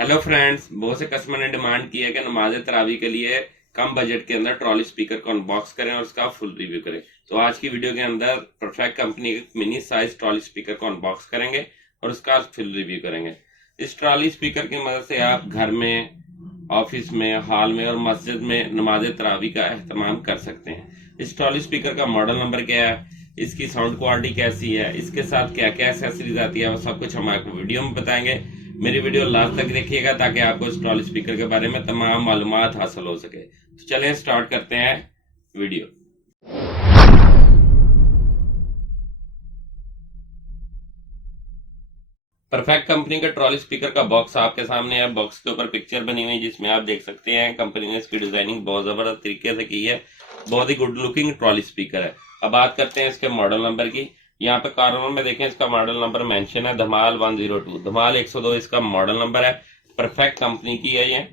Hello friends, बहुत से customer ने डिमांड की है कि नमाज तरावी के लिए कम बजट के अंदर ट्रॉली स्पीकर को अनबॉक्स करें और उसका फुल रिव्यू करें। तो आज की वीडियो के अंदर परफेक्ट कंपनी के मिनी साइज ट्रॉली स्पीकर को अनबॉक्स करेंगे और उसका फुल रिव्यू करेंगे। इस ट्रॉली स्पीकर की मदद से आप घर में, ऑफिस में, हॉल में और मस्जिद में नमाज तरावी का एहतमाम कर सकते हैं। इस ट्रॉली स्पीकर का मॉडल नंबर क्या है, इसकी साउंड क्वालिटी कैसी है, इसके साथ क्या क्या एक्सेसरीज आती है, वो सब कुछ हम आपको वीडियो में बताएंगे। मेरी वीडियो लास्ट तक देखिएगा ताकि आपको इस ट्रॉली स्पीकर के बारे में तमाम मालूमात हासिल हो सके। तो चलें स्टार्ट करते हैं वीडियो। परफेक्ट कंपनी का ट्रॉली स्पीकर का बॉक्स आपके सामने है। बॉक्स के ऊपर पिक्चर बनी हुई है जिसमें आप देख सकते हैं कंपनी ने इसकी डिजाइनिंग बहुत जबरदस्त तरीके से की है। बहुत ही गुड लुकिंग ट्रॉली स्पीकर है। अब बात करते हैं इसके मॉडल नंबर की। यहाँ पे कार्बन में देखें, इसका मॉडल नंबर मेंशन है धमाल 102, धमाल 102 इसका मॉडल नंबर है। परफेक्ट कंपनी की है ये।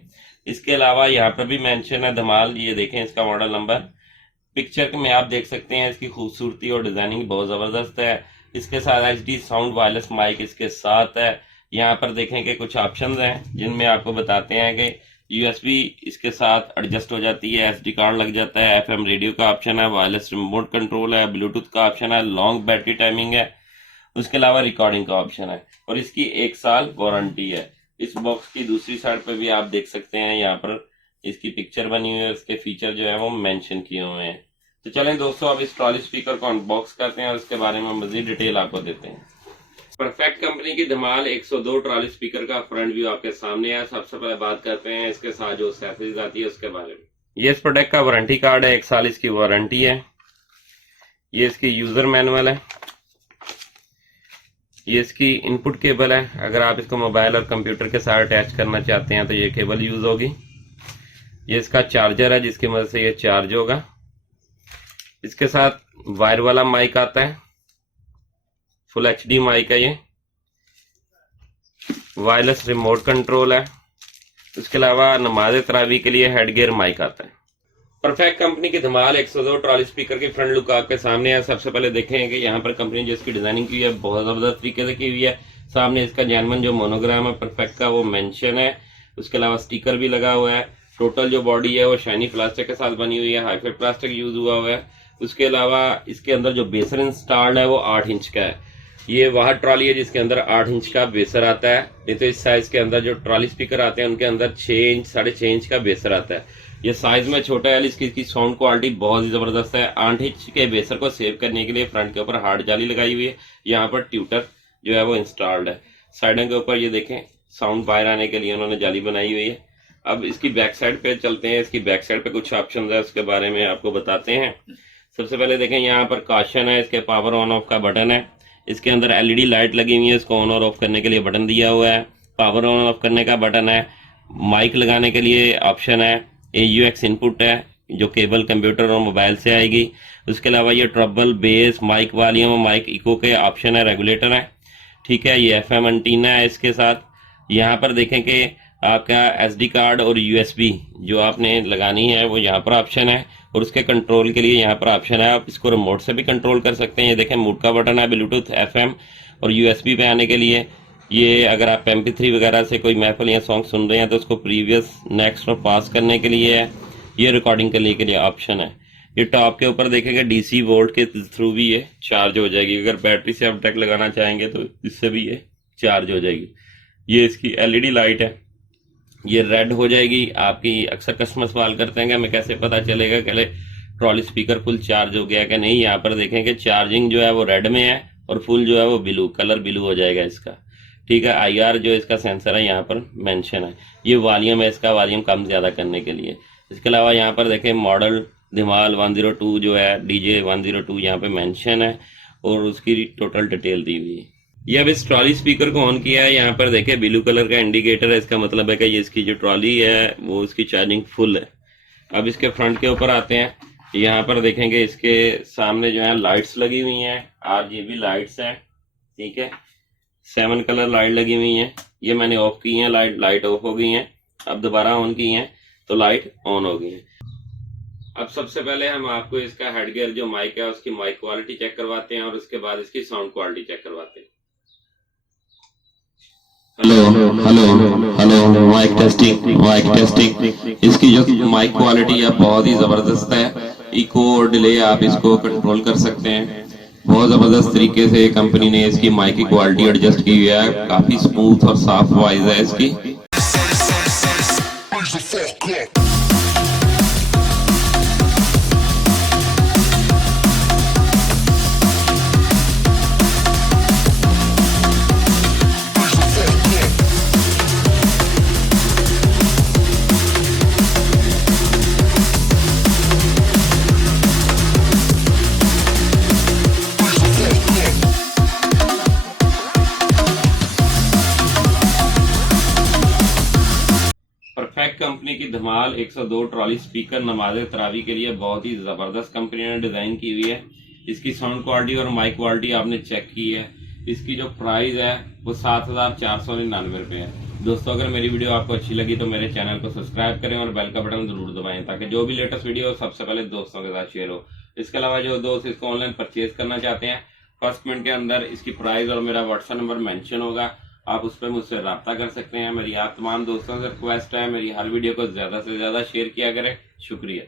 इसके अलावा यहाँ पर भी मेंशन है धमाल, ये देखें इसका मॉडल नंबर। पिक्चर में आप देख सकते हैं इसकी खूबसूरती और डिजाइनिंग बहुत जबरदस्त है। इसके साथ एचडी साउंड वायरलेस माइक इसके साथ है। यहाँ पर देखें कि कुछ ऑप्शंस हैं जिनमें आपको बताते हैं कि यूएसबी इसके साथ एडजस्ट हो जाती है, एसडी कार्ड लग जाता है, एफएम रेडियो का ऑप्शन है, वायरलेस रिमोट कंट्रोल है, ब्लूटूथ का ऑप्शन है, लॉन्ग बैटरी टाइमिंग है, उसके अलावा रिकॉर्डिंग का ऑप्शन है और इसकी 1 साल वारंटी है। इस बॉक्स की दूसरी साइड पर भी आप देख सकते हैं, यहाँ पर इसकी पिक्चर बनी हुई है, इसके फीचर जो है वो मेंशन किए हुए हैं। तो चलें दोस्तों, अब इस ट्रॉली स्पीकर को अनबॉक्स करते हैं और इसके बारे में मजीद डिटेल आपको देते हैं। परफेक्ट कंपनी की धमाल 102 ट्रॉली स्पीकर का फ्रंट व्यू आपके सामने है। सबसे पहले बात करते हैं इसके साथ जो एक्सेसरीज आती है उसके बारे में। ये इस प्रोडक्ट का वारंटी कार्ड है, 1 साल इसकी वारंटी है। ये इसकी यूजर मैनुअल है। ये इसकी इनपुट केबल है। अगर आप इसको मोबाइल और कंप्यूटर के साथ अटैच करना चाहते हैं तो ये केबल यूज होगी। ये इसका चार्जर है जिसकी मदद से ये चार्ज होगा। इसके साथ वायर वाला माइक आता है, फुल एचडी माइक है ये। वायरलेस रिमोट कंट्रोल है। इसके अलावा नमाज तरावी के लिए हेड गियर माइक आता है। परफेक्ट कंपनी की धमाल 102 ट्रॉली स्पीकर की फ्रंट लुक आपके सामने है। सबसे पहले देखें कि यहाँ पर कंपनी जो इसकी डिजाइनिंग की है बहुत जबरदस्त तरीके से की हुई है। सामने इसका जैनमन जो मोनोग्राम है परफेक्ट का वो मेंशन है। उसके अलावा स्टिकर भी लगा हुआ है। टोटल जो बॉडी है वो शाइनी प्लास्टिक के साथ बनी हुई है, हाईफाई प्लास्टिक यूज हुआ हुआ है। उसके अलावा इसके अंदर जो बेसर इंस्टॉल्ड है वो 8 इंच का है। ये वह ट्रॉली है जिसके अंदर 8 इंच का बेसर आता है। नहीं तो इस साइज के अंदर जो ट्रॉली स्पीकर आते हैं उनके अंदर 6 इंच 6.5 इंच का बेसर आता है। ये साइज में छोटा है। इसकी साउंड क्वालिटी बहुत ही जबरदस्त है। 8 इंच के बेसर को सेव करने के लिए फ्रंट के ऊपर हार्ड जाली लगाई हुई है। यहाँ पर ट्यूटर जो है वो इंस्टॉल्ड है। साइडों के ऊपर ये देखें साउंड बाहर आने के लिए उन्होंने जाली बनाई हुई है। अब इसकी बैक साइड पे चलते हैं। इसकी बैक साइड पे कुछ ऑप्शन है, उसके बारे में आपको बताते हैं। सबसे पहले देखें यहाँ पर कॉशन है, इसके पावर ऑन ऑफ का बटन है। इसके अंदर एलईडी लाइट लगी हुई है, इसको ऑन और ऑफ करने के लिए बटन दिया हुआ है। पावर ऑन ऑफ करने का बटन है। माइक लगाने के लिए ऑप्शन है। AUX इनपुट है जो केबल कंप्यूटर और मोबाइल से आएगी। उसके अलावा ये treble, bass, mic volume, mic echo के ऑप्शन है, रेगुलेटर है। ठीक है, ये FM एंटीना है इसके साथ। यहाँ पर देखें कि आपका SD कार्ड और USB जो आपने लगानी है वो यहाँ पर ऑप्शन है और उसके कंट्रोल के लिए यहाँ पर ऑप्शन है। आप इसको रिमोट से भी कंट्रोल कर सकते हैं। ये देखें मूड का बटन है, ब्लूटूथ, FM और USB पे आने के लिए। ये अगर आप MP3 वगैरह से कोई महफिल या सॉन्ग सुन रहे हैं तो उसको प्रीवियस, नेक्स्ट और पास करने के लिए है। ये रिकॉर्डिंग करने के लिए ऑप्शन है। ये टॉप के ऊपर देखेंगे DC वोल्ट के थ्रू भी ये चार्ज हो जाएगी। अगर बैटरी से आप डायरेक्ट लगाना चाहेंगे तो इससे भी ये चार्ज हो जाएगी। ये इसकी LED लाइट है, ये रेड हो जाएगी आपकी। अक्सर कस्टमर सवाल करते हैं कि हमें कैसे पता चलेगा कि ट्रॉली स्पीकर फुल चार्ज हो गया कि नहीं। यहाँ पर देखें कि चार्जिंग जो है वो रेड में है और फुल जो है वो ब्लू, कलर ब्लू हो जाएगा इसका। ठीक है, IR जो इसका सेंसर है यहाँ पर मेंशन है। ये वॉल्यूम है, इसका वॉल्यूम कम ज्यादा करने के लिए। इसके अलावा यहाँ पर देखें मॉडल धमाल 102 जो है, DJ 102 यहाँ पे मेंशन है और उसकी टोटल डिटेल दी हुई है। ये अब इस ट्रॉली स्पीकर को ऑन किया है, यहाँ पर देखें ब्लू कलर का इंडिकेटर है। इसका मतलब है कि ये इसकी जो ट्रॉली है वो इसकी चार्जिंग फुल है। अब इसके फ्रंट के ऊपर आते हैं। यहाँ पर देखेंगे इसके सामने जो है लाइट्स लगी हुई हैं, RGB लाइट्स हैं। ठीक है, 7 कलर लाइट लगी हुई हैं। ये मैंने ऑफ की हैं, लाइट ऑफ हो गई हैं। अब दोबारा ऑन की हैं तो लाइट ऑन हो गई है। अब सबसे पहले हम आपको इसका हेड गियर जो माइक है उसकी माइक क्वालिटी चेक करवाते हैं और उसके बाद इसकी साउंड क्वालिटी चेक करवाते हैं। Hello hello hello, mic testing mic testing. इसकी जो माइक क्वालिटी है बहुत ही ज़बरदस्त है। इको और डिले आप इसको कंट्रोल कर सकते हैं। बहुत ज़बरदस्त तरीके से कंपनी ने इसकी माइक की क्वालिटी एडजस्ट की हुई है। काफ़ी स्मूथ और साफ वॉइस है इसकी। परफेक्ट कंपनी की धमाल 102 ट्रॉली स्पीकर नमाज़े तरावी के लिए बहुत ही ज़बरदस्त कंपनी ने डिज़ाइन की हुई है। इसकी साउंड क्वालिटी और माइक क्वालिटी आपने चेक की है। इसकी जो प्राइस है वो 7,499 रुपये है। दोस्तों, अगर मेरी वीडियो आपको अच्छी लगी तो मेरे चैनल को सब्सक्राइब करें और बेल का बटन जरूर दबाएं ताकि जो भी लेटेस्ट वीडियो हो सबसे पहले दोस्तों के साथ शेयर हो। इसके अलावा जो दोस्त इसको ऑनलाइन परचेज करना चाहते हैं, फर्स्ट कमेंट के अंदर इसकी प्राइस और मेरा व्हाट्सएप नंबर मेंशन होगा, आप उस पर मुझसे रब्ता कर सकते हैं। मेरी आप तमाम दोस्तों से रिक्वेस्ट है, मेरी हर वीडियो को ज़्यादा से ज़्यादा शेयर किया करें। शुक्रिया।